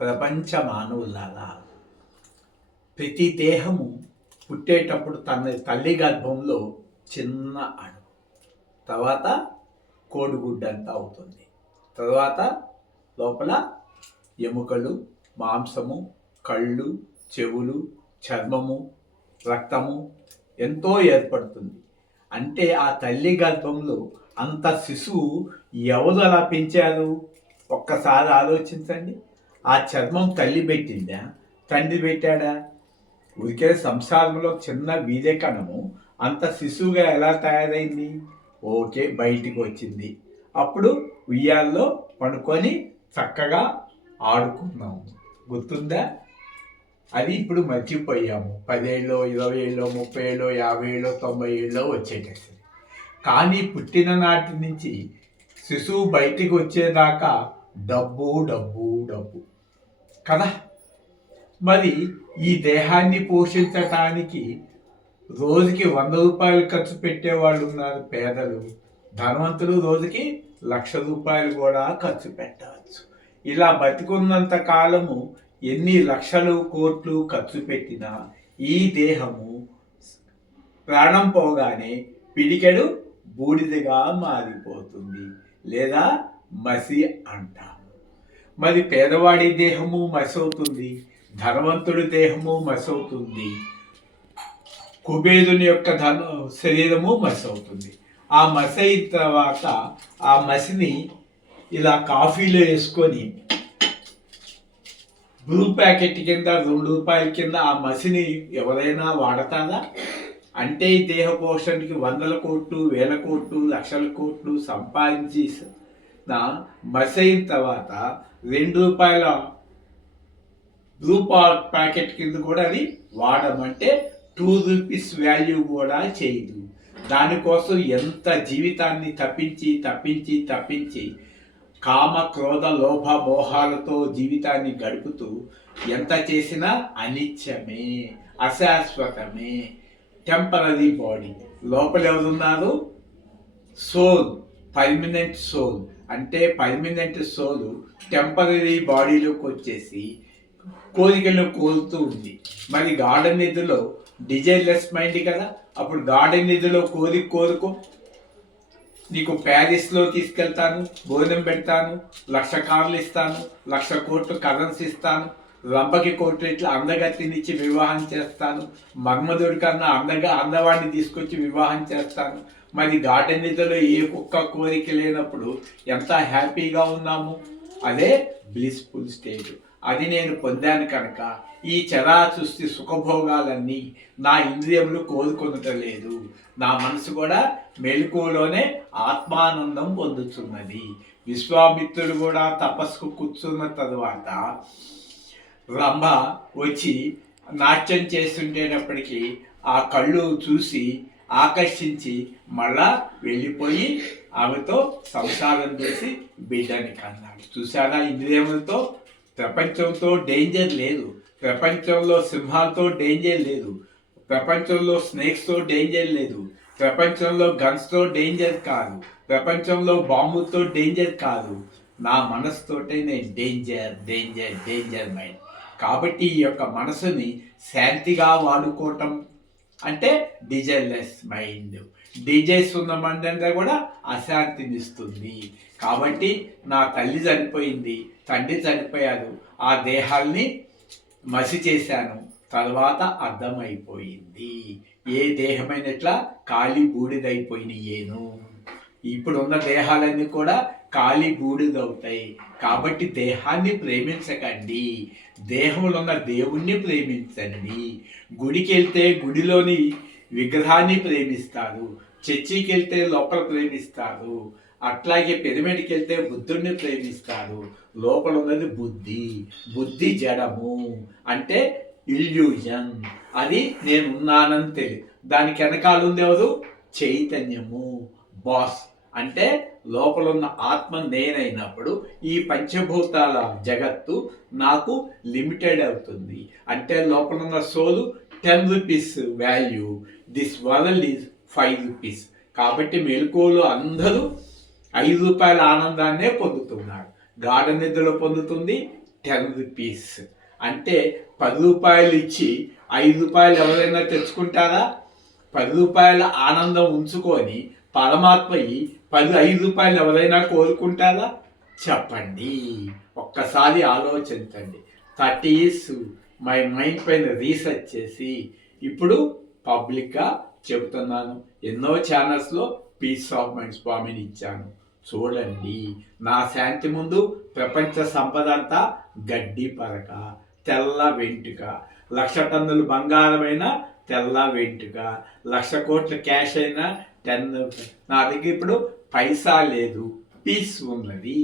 ప్రపంచ మానవులారా, ప్రతి దేహము పుట్టేటప్పుడు తన తల్లి గర్భంలో చిన్న అణువు, తర్వాత కోడిగుడ్డంతా అవుతుంది. తర్వాత లోపల ఎముకలు, మాంసము, కళ్ళు, చెవులు, చర్మము, రక్తము ఎంతో ఏర్పడుతుంది. అంటే ఆ తల్లి గర్భంలో అంత శిశువు ఎవరు అలా పెంచారు? ఒక్కసారి ఆలోచించండి. ఆ చర్మం తల్లి పెట్టిందా, తండ్రి పెట్టాడా? ఊరికే సంసారంలో చిన్న వీర్య కణము అంత శిశువుగా ఎలా తయారైంది? ఓకే, బయటికి వచ్చింది. అప్పుడు ఉయ్యాల్లో పడుకొని చక్కగా ఆడుకున్నాము. గుర్తుందా? అది ఇప్పుడు మర్చిపోయాము. 10 ఏళ్ళో, 20 ఏళ్ళో, 30 ఏళ్ళో, 50 ఏళ్ళో, 90 ఏళ్ళో వచ్చేటప్పుడు. కానీ పుట్టిన నాటి నుంచి శిశువు బయటికి వచ్చేదాకా డబ్బు డబ్బు డబ్బు కదా. మరి ఈ దేహాన్ని పోషించటానికి రోజుకి 100 రూపాయలు ఖర్చు పెట్టేవాళ్ళు ఉన్నారు పేదలు. ధనవంతులు రోజుకి 1,00,000 రూపాయలు కూడా ఖర్చు పెట్టవచ్చు. ఇలా బతికున్నంత కాలము ఎన్ని లక్షలు కోట్లు ఖర్చు పెట్టినా ఈ దేహము ప్రాణం పోగానే పిడికెడు బూడిదగా మారిపోతుంది, లేదా మసి అంటాము. మరి పేదవాడి దేహము మసవుతుంది, ధనవంతుడి దేహము మసవుతుంది, కుబేరుని యొక్క శరీరము మసవుతుంది. ఆ మసి అయిన తర్వాత ఆ మసిని ఇలా కాఫీలో వేసుకొని బ్లూ ప్యాకెట్ కింద 2 రూపాయల కింద ఆ మసిని ఎవరైనా వాడతారా? అంటే ఈ దేహ పోషణకి 100 కోట్లు, 1000 కోట్లు, 1,00,000 కోట్లు సంపాదించి మసి అయిన తర్వాత 2 రూపాయల బ్లూ ప్యాకెట్ కింద కూడా అది వాడమంటే 2 రూపీస్ వాల్యూ కూడా చేయదు. దానికోసం ఎంత జీవితాన్ని తప్పించి తప్పించి తప్పించి కామ, క్రోధ, లోభ, మోహాలతో జీవితాన్ని గడుపుతూ ఎంత చేసినా అనిత్యమే, అశాశ్వతమే, టెంపరరీ బాడీ. లోపల ఎవరున్నారు? Soul, permanent soul. అంటే పర్మనెంట్ సోల్ టెంపరరీ బాడీలోకి వచ్చేసి కోరికలు కోరుతూ ఉంది. మరి గార్డెన్ నిధిలో డిజైర్లెస్ మైండ్ కదా. అప్పుడు గార్డెన్ నిధిలో కోరుకో, నీకు ప్యారిస్లో తీసుకెళ్తాను, భోజనం పెడతాను, 1,00,000 కార్లు ఇస్తాను, 1,00,000 కోట్లు కరెన్సీ ఇస్తాను, రంపకి కోట్లు ఇట్లా అందగత్తినిచ్చి వివాహం చేస్తాను, మర్మదుడి కన్నా అందవాడిని తీసుకొచ్చి వివాహం చేస్తాను. మరి గార్డెన్ నిధిలో ఏ ఒక్క కోరిక లేనప్పుడు ఎంత హ్యాపీగా ఉన్నాము. అదే బ్లిస్ఫుల్ స్టేట్. అది నేను పొందాను కనుక ఈ చరాచృష్టి సుఖభోగాలన్నీ నా ఇంద్రియములు కోరుకొనటలేదు. నా మనసు కూడా మెలకువలోనే ఆత్మానందం పొందుతున్నది. విశ్వామిత్రుడు కూడా తపస్సుకు కూర్చున్న తరువాత రంభ వచ్చి నాట్యం చేస్తుండేటప్పటికీ ఆ కళ్ళు చూసి ఆకర్షించి మళ్ళా వెళ్ళిపోయి ఆమెతో సంసారం చేసి బిడ్డని కన్నాడు. చూసారా? ఇంద్రియములతో ప్రపంచంతో డేంజర్ లేదు, ప్రపంచంలో సింహాలతో డేంజర్ లేదు, ప్రపంచంలో స్నేక్స్తో డేంజర్ లేదు, ప్రపంచంలో గన్స్తో డేంజర్ కాదు, ప్రపంచంలో బాంబుతో డేంజర్ కాదు. నా మనసుతోటే నేను డేంజర్ డేంజర్ డేంజర్ మైండ్. కాబట్టి ఈ యొక్క మనసుని శాంతిగా వాడుకోవటం అంటే డిజైర్లెస్ మైండ్. డిజైర్స్ ఉన్న మైండ్ అంటే కూడా అశాంతినిస్తుంది. కాబట్టి నా తల్లి చనిపోయింది, తండ్రి చనిపోయారు, ఆ దేహాల్ని మసి చేశాను. తర్వాత అర్థమైపోయింది ఏ దేహమైనట్లా కాలి బూడిదైపోయినాయేను. ఇప్పుడున్న దేహాలన్నీ కూడా కాలి బూడిదవుతాయి. కాబట్టి దేహాన్ని ప్రేమించకండి, దేహంలో ఉన్న దేవుణ్ణి ప్రేమించండి. గుడికి వెళ్తే గుడిలోని విగ్రహాన్ని ప్రేమిస్తారు, చర్చికి వెళ్తే లోపల ప్రేమిస్తారు, అట్లాగే పిరమిడ్కి వెళ్తే బుద్ధుడిని ప్రేమిస్తారు. లోపల ఉన్నది బుద్ధి. బుద్ధి జడము అంటే ఇల్యూజన్. అది నేను ఉన్నానని తెలియదు. దానికి వెనకాల ఉంది ఎవరు? చైతన్యము, బాస్. అంటే లోపల ఉన్న ఆత్మ నేనైనప్పుడు ఈ పంచభూతాల జగత్తు నాకు లిమిటెడ్ అవుతుంది. అంటే లోపల ఉన్న సోలు 10 rupees value, this world is 5 rupees. కాబట్టి మెలకువలు అందరూ 5 రూపాయల ఆనందాన్నే పొందుతున్నారు. గాఢ నిద్రలో పొందుతుంది 10 రూపీస్. అంటే 10 రూపాయలు ఇచ్చి 5 రూపాయలు ఎవరైనా తెచ్చుకుంటారా? 10 రూపాయల ఆనందం ఉంచుకొని పరమాత్మ 5 రూపాయలు ఎవరైనా కోరుకుంటారా? చెప్పండి. ఒక్కసారి ఆలోచించండి. 30 ఇయర్స్ మై మైండ్ పైన రీసెర్చ్ చేసి ఇప్పుడు పబ్లిక్గా చెబుతున్నాను. ఎన్నో ఛానల్స్లో పీస్ ఆఫ్ మైండ్ స్వామిని ఇచ్చాను. చూడండి. నా శాంతి ముందు ప్రపంచ సంపద అంతా గడ్డి పరక, తెల్ల వెంట్రుక. 1,00,000 టన్నులు బంగారమైన తెల్ల వెంట్రుక, 1,00,000 కోట్ల క్యాష్ అయినా 10. నా దగ్గర ఇప్పుడు పైసా లేదు, పీస్ ఉన్నది.